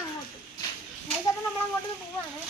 അങ്ങോട്ട് അപ്പം നമ്മൾ അങ്ങോട്ട് പോവാണ്.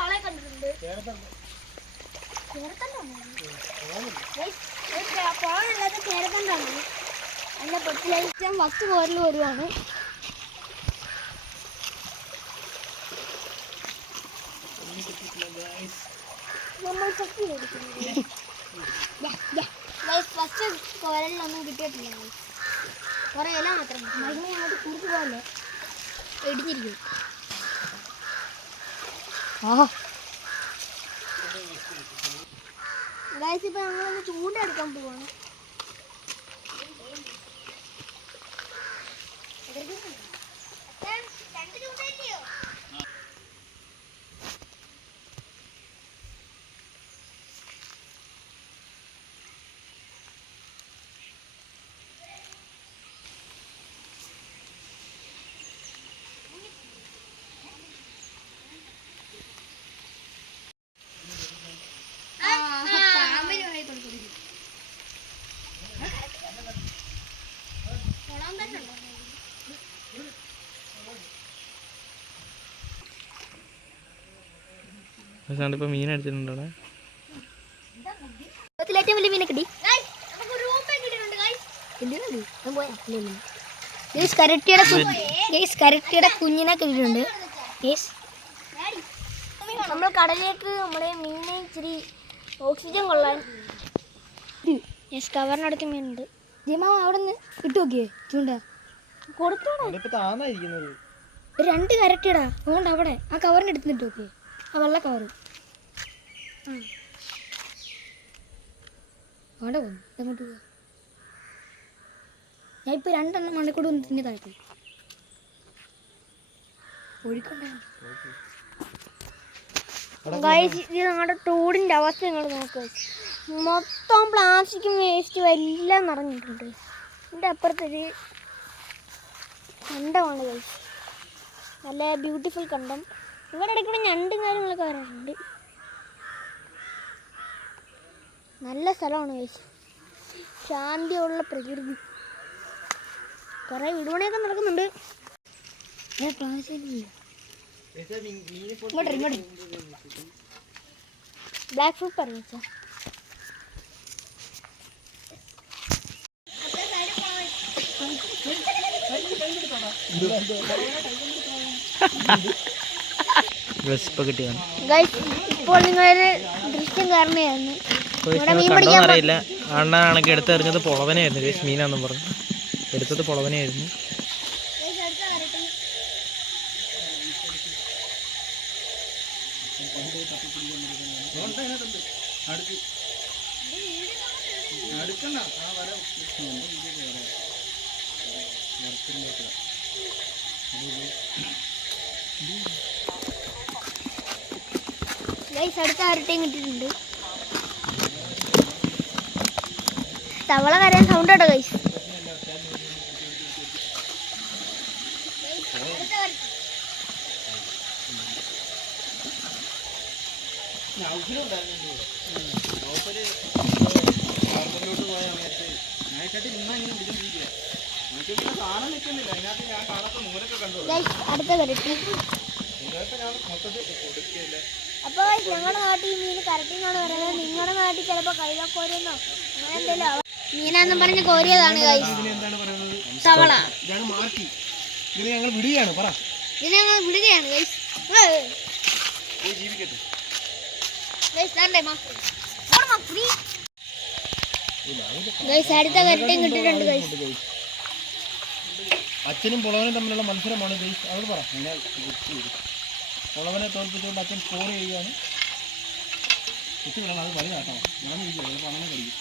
ആളെ കണ്ടിട്ടുണ്ട്. പോകാനല്ലാത്ത ചേരത്തണ്ടാണ്. എൻ്റെ പൊട്ടിലേറ്റം വക്ക് പോരൽ വരുവാണ്. നമ്മൾ ഫസ്റ്റ് കോരലിനൊന്നും കിട്ടിയിട്ടില്ല. കുറേ ഇല മാത്രം മരുന്ന് അങ്ങോട്ട് കുറിച്ച് പോകല്ലേ ഇടിഞ്ഞിരിക്കും. ഗൈസ് ഇപ്പം ഞങ്ങളൊന്ന് ചൂണ്ടെടുക്കാൻ പോവാണ്. ഇപ്പൊ മീൻ അടിച്ചിട്ടുണ്ടോ? ഏറ്റവും വലിയ മീനെ കിട്ടി. കരട്ടിയുടെ കുഞ്ഞിനെ കിട്ടിയിട്ടുണ്ട്. നമ്മൾ കടലിലേക്ക് നമ്മുടെ മീനെ ഇച്ചിരി ഓക്സിജൻ കൊള്ളാൻ കവറിനടുത്ത് മീനുണ്ട്. ജിമാ അവിടെ നിന്ന് ഇട്ട് നോക്കിയേ ചൂണ്ട കൊടുത്തോടാ. 2 കരട്ടിയടാ. അതുകൊണ്ട് അവിടെ ആ കവറിൻ്റെ അടുത്ത് ഇട്ട് നോക്കിയേ. ആ വെള്ള കവറ് അവിടെ പോകുന്നു. എങ്ങോട്ട് പോവാ? ഞാൻ ഇപ്പോൾ 2 മണിക്കൂർ ഒന്ന് തിന്നി താഴ്ത്തി ഒഴിക്കൊണ്ടാണ്. ഇത് ഞങ്ങളുടെ തോടിൻ്റെ അവസ്ഥ നിങ്ങൾ നോക്കുക. മൊത്തം പ്ലാസ്റ്റിക്കും വേസ്റ്റും എല്ലാം നിറഞ്ഞിട്ടുണ്ട്. ഇതിൻ്റെ അപ്പുറത്തൊരു കണ്ടമാണ് കഴിച്ച് നല്ല ബ്യൂട്ടിഫുൾ കണ്ടം. ഇവിടെ ഇടയ്ക്കൂടെ ഞണ്ടും കാര്യങ്ങളൊക്കെ വരാറുണ്ട്. നല്ല സ്ഥലമാണ് കഴിച്ച്. ശാന്തിയുള്ള പ്രകൃതി. കുറേ വീടുപണിയൊക്കെ നടക്കുന്നുണ്ട്. ബ്ലാക്ക് ഫ്രൂട്ട് പറഞ്ഞു. ഇപ്പോൾ നിങ്ങളൊരു ദൃശ്യം കാരണമായിരുന്നു. അറിയില്ല. അണ്ണാണെങ്കിൽ എടുത്തെറിഞ്ഞത് പൊളവനായിരുന്നു. മീനാന്നും പറഞ്ഞു എടുത്തത് പൊളവനായിരുന്നു. അടുത്ത ആരട്ടയും കിട്ടിയിട്ടുണ്ട്. തവള കരയാൻ സൗണ്ട് കേട്ടോ ഗൈസ്. അടുത്ത കരട്ടി. അപ്പോൾ ഞങ്ങളുടെ നാട്ടിൽ മീൻ കരട്ടിന്നാണ് പറയുന്നത്. നിങ്ങളുടെ നാട്ടിൽ ചിലപ്പോൾ കൈതക്കോരെന്നോ അങ്ങനെ എന്തെങ്കിലും മീനാന്നും പറഞ്ഞ് കോരിയതാണ് തവള. ഇതിനെ ഞങ്ങൾ വിടുകയാണ് ഗൈസ്. അടുത്ത കരട്ടിയും കിട്ടിയിട്ടുണ്ട് ഗൈസ്. അച്ഛനും പൊളവനും തമ്മിലുള്ള മത്സരമാണ് ഗൈസ്. അവർ പറ പൊളവനെ തോൽപ്പിച്ചുകൊണ്ട് അച്ഛൻ സ്കോർ ചെയ്യുകയാണ്. കുട്ടികളാണ് അത് പണി കാട്ടണം. ഞാൻ ഇരിക്കും പണം കഴിക്കും.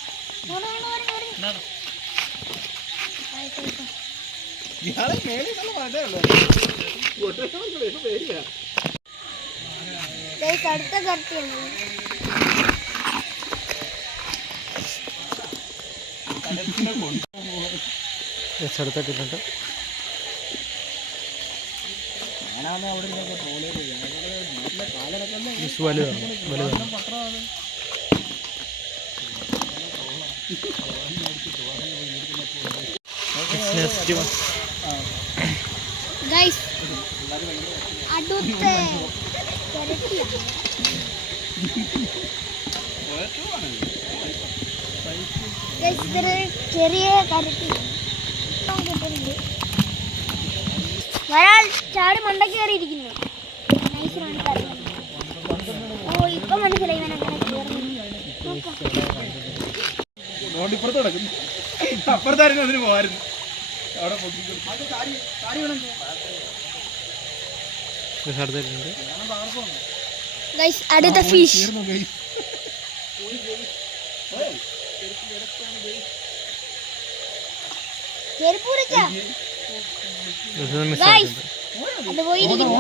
ഇയാളെ മേലിട്ടുള്ള മാറ്റമല്ലോ. അടുത്ത കരട്ടിയാണ്. അടുത്തിട്ടുണ്ട്. ഞാനാണ് അവിടെ നിന്നൊക്കെ ട്രോൾ ചെയ്ത് നാട്ടിലെ കാലടക്കല്ലേ ഗൈസ് വലുതാണ് വലുതാണ്. പത്രമാണ്. നെക്സ്റ്റ് വൺ ഗൈസ് അടുത്ത കരട്ടിയാണ്. ഗൈസ് ഇതൊരു ചെറിയ കരട്ടി കിട്ടുന്നുണ്ട്. ഒരാൾ ചാടി മണ്ടയ്ക്ക് കയറിയിരിക്കുന്നു. നൈസിനാണ് കരയുന്നത്. ഓ ഇപ്പൊ മനസ്സിലായി ഇവൻ അങ്ങനെ കയറുന്നു. ഇപ്പുറത്ത് കിടക്കുന്നു. അപ്പുറത്തായിരുന്നു അതിന് പോകായിരുന്നു. അവിടെ അടുത്തുണ്ട്. ഗൈസ് അടുത്ത ഫിഷ്. മിസ്സായിട്ടുണ്ട്. അത് പോയിരിക്കുന്നു.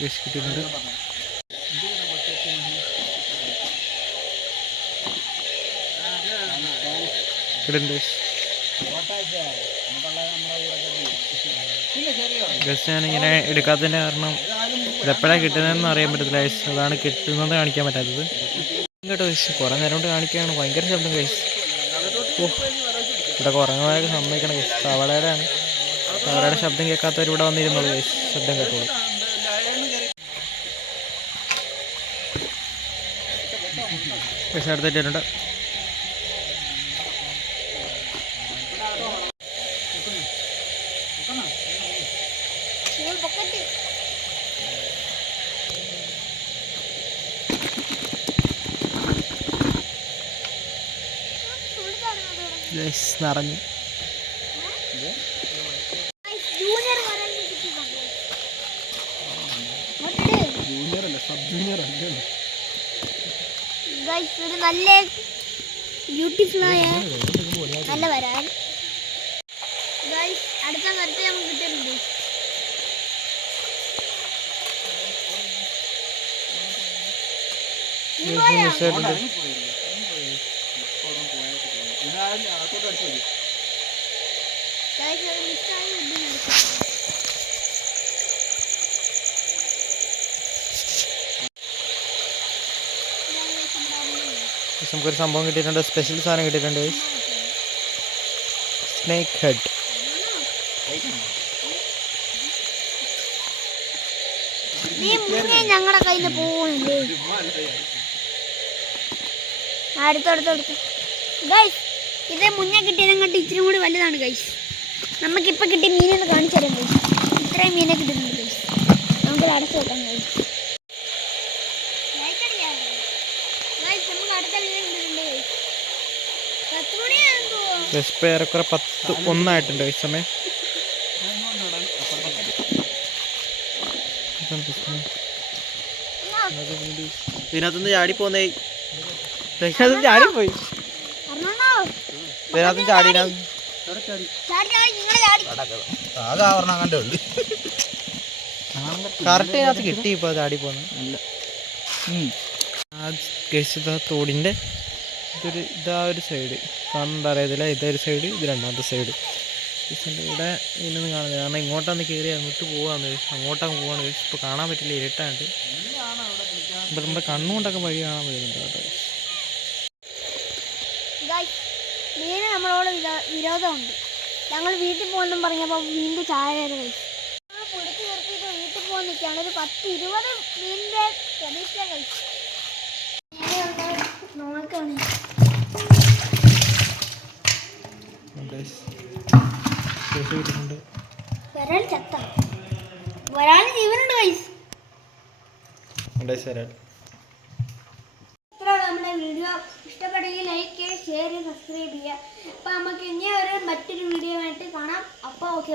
ഗൈസ് കിട്ടിയിട്ടുണ്ട്. കിട്ടുന്നുണ്ട് ഗൈസ്. ഞാനിങ്ങനെ എടുക്കാത്തതിൻ്റെ കാരണം ഇതെപ്പോഴാണ് കിട്ടുന്നതെന്ന് അറിയാൻ പറ്റത്തില്ല ഗൈസ്. അതാണ് കിട്ടുന്നത് കാണിക്കാൻ പറ്റാത്തത് കേട്ടോ ഗൈസ്. കുറേ നേരം കൊണ്ട് കാണിക്കുകയാണ്. ഭയങ്കര ശബ്ദം ഗൈസ്. ഓ ഇവിടെ കുറങ്ങാനൊക്കെ സമ്മതിക്കണം ഗൈസ്. തവളയുടെയാണ്. തവളയുടെ ശബ്ദം കേൾക്കാത്തവർ ഇവിടെ വന്നിരുന്നുള്ളൂ ഗൈസ്. ശബ്ദം കേട്ടോളൂ. ഗൈസ് അടുത്തിട്ടുണ്ട്. ഗൈസ് നിറഞ്ഞു. ജൂനിയർ അല്ല, സബ് ജൂനിയർ അല്ലേ. ഗൈസ് ഒരു നല്ല ബ്യൂട്ടിഫുൾ ആയ നല്ല വരാൻ. ഗൈസ് അടുത്ത കരട്ടി നമുക്ക് കിട്ടുന്നുണ്ട്. മിസ്സായിട്ടുണ്ട്. ഗൈസ് അത് മിസ്സായി നമുക്കൊരു സംഭവം കിട്ടിയിട്ടുണ്ട്. സ്പെഷ്യൽ സാധനം കിട്ടിയിട്ടുണ്ട്. Snake head. ഞങ്ങളുടെ കയ്യിൽ നിന്ന് പോകുന്നില്ലേ. അടുത്തടുത്തടുത്ത് ഗൈസ് ഇത് മുന്നേ കിട്ടിയതും കണ്ട് ഇച്ചിരി കൂടി വലുതാണ് ഗൈസ്. നമുക്കിപ്പോൾ കിട്ടിയ മീനെന്ന് കാണിച്ചു തരാം ഗൈസ്. ഇത്രയും മീനെ കിട്ടുന്നുണ്ട് ഗൈസ്. നമുക്കത് അടച്ചു വെക്കാം ഗൈസ്. നമുക്ക് അടുത്ത മീനെ കിട്ടുന്നുണ്ട് ഗൈസ്. 10 മണിയാണെന്ന് തോന്നുന്നു. ഇപ്പം ഏറെക്കുറെ 10:01 ഗൈസ് സമയം. ഇതിനകത്തുനിന്ന് ചാടിപ്പോന്നേ. ഇതിനകത്തുനിന്ന് ചാടിപ്പോയി. ഇതിനകത്തുനിന്ന് ചാടി കറക്റ്റ് ഇതിനകത്ത് കിട്ടി. ഇപ്പൊ ചാടി പോന്ന് തോടിന്റെ ഇതാ ഒരു സൈഡ് കാണണ്ട അറിയത്തില്ല. ഇതൊരു സൈഡ്, ഇത് രണ്ടാമത്തെ സൈഡ്. ഇവിടെ ഇതിനൊന്നും കാണുന്നില്ല. കാരണം ഇങ്ങോട്ടൊന്ന് കയറി അങ്ങോട്ട് പോവാന്ന് അങ്ങോട്ടങ്ങ് പോവാണ്. ഇപ്പൊ കാണാൻ പറ്റില്ല, ഇരുട്ടാണ്ട്. ഇപ്പൊ നമ്മുടെ കണ്ണുകൊണ്ടൊക്കെ വഴി കാണാൻ പറ്റുന്നുണ്ട് കേട്ടോ. മീന് നമ്മളോട് വിരോധമുണ്ട്. ഞങ്ങൾ വീട്ടിൽ പോകുന്നു പറഞ്ഞപ്പോൾ വീണ്ടും ചായ വരെ കഴിച്ചു. പൊടിച്ച് നിർത്തിയിട്ട് വീട്ടിൽ പോകാൻ നിൽക്കുകയാണ്. ഒരു 10-20 മീനിൻ്റെ പ്രതീക്ഷ കഴിച്ചു. നോക്കാണ് വരാൻ ചത്ത വരാൻ ജീവനുണ്ട് കഴിച്ചു. ഇത്രയുള്ള നമ്മുടെ വീഡിയോ ഇഷ്ടപ്പെട്ടെങ്കിൽ ലൈക്ക് ചെയ്യുക, ഷെയർ ചെയ്യുക, സബ്സ്ക്രൈബ് ചെയ്യുക. അപ്പോൾ നമുക്ക് ഇനി മറ്റൊരു വീഡിയോ ആയിട്ട് കാണാം. അപ്പോൾ ഓക്കെ.